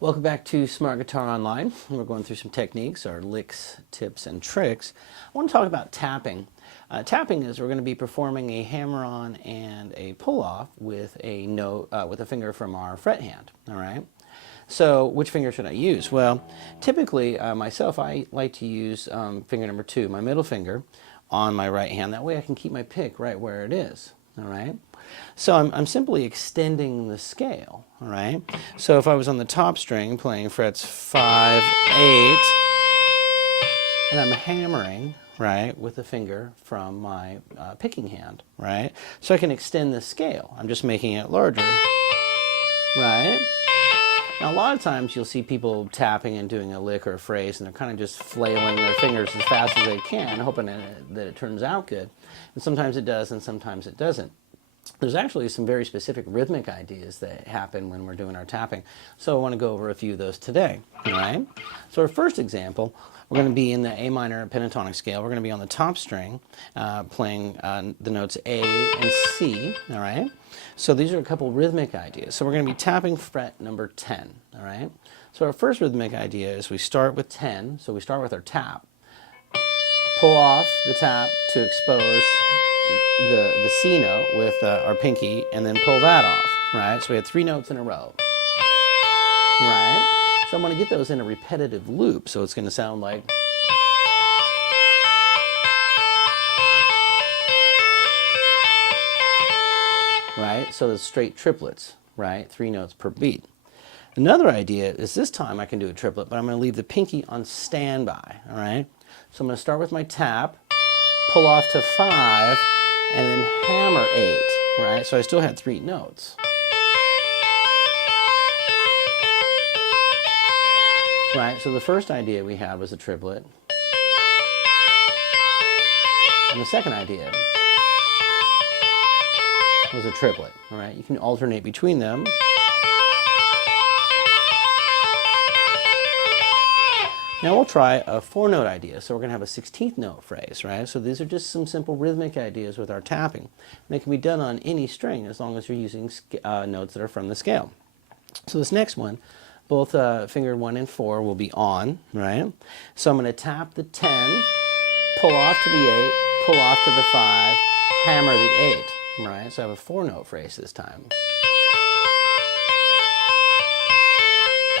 Welcome back to Smart Guitar Online. We're going through some techniques, our licks, tips, and tricks. I want to talk about tapping. Tapping is we're going to be performing a hammer-on and a pull-off with a note, with a finger from our fret hand. All right. So, which finger should I use? Well, typically myself, I like to use finger number 2, my middle finger, on my right hand. That way, I can keep my pick right where it is. All right. So I'm simply extending the scale, all right? So if I was on the top string playing frets 5, 8, and I'm hammering, right, with a finger from my picking hand, right? So I can extend the scale. I'm just making it larger, right? Now a lot of times you'll see people tapping and doing a lick or a phrase and they're kind of just flailing their fingers as fast as they can, hoping that it turns out good. And sometimes it does and sometimes it doesn't. There's actually some very specific rhythmic ideas that happen when we're doing our tapping. So I want to go over a few of those today. All right? So our first example, we're going to be in the A minor pentatonic scale. We're going to be on the top string playing the notes A and C. All right? So these are a couple rhythmic ideas. So we're going to be tapping fret number 10. All right? So our first rhythmic idea is we start with 10. So we start with our tap. Pull off the tap to expose the C note with our pinky, and then pull that off, right? So we had 3 notes in a row, right? So I'm going to get those in a repetitive loop, so it's going to sound like, right? So it's straight triplets, right? 3 notes per beat. Another idea is this time I can do a triplet, but I'm going to leave the pinky on standby, all right? So I'm going to start with my tap, pull off to 5, and then hammer 8, right? So I still had 3 notes. Right, so the first idea we had was a triplet. And the second idea was a triplet, all right? You can alternate between them. Now we'll try a 4-note idea. So we're going to have a 16th note phrase, right? So these are just some simple rhythmic ideas with our tapping. And they can be done on any string as long as you're using notes that are from the scale. So this next one, both finger 1 and 4 will be on, right? So I'm going to tap the 10, pull off to the 8, pull off to the 5, hammer the 8, right? So I have a 4-note phrase this time.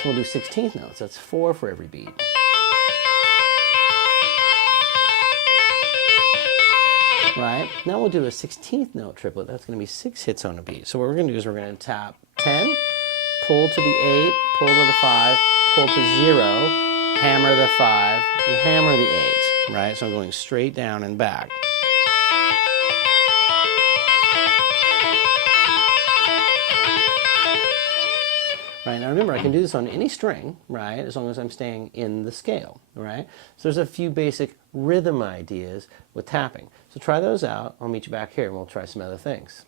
So we'll do 16th notes. That's 4 for every beat. Right? Now we'll do a 16th note triplet. That's going to be 6 hits on a beat. So what we're going to do is we're going to tap 10, pull to the 8, pull to the 5, pull to 0, hammer the 5, and hammer the 8. Right? So I'm going straight down and back. Right, now remember, I can do this on any string, right, as long as I'm staying in the scale, right? So there's a few basic rhythm ideas with tapping. So try those out. I'll meet you back here and we'll try some other things.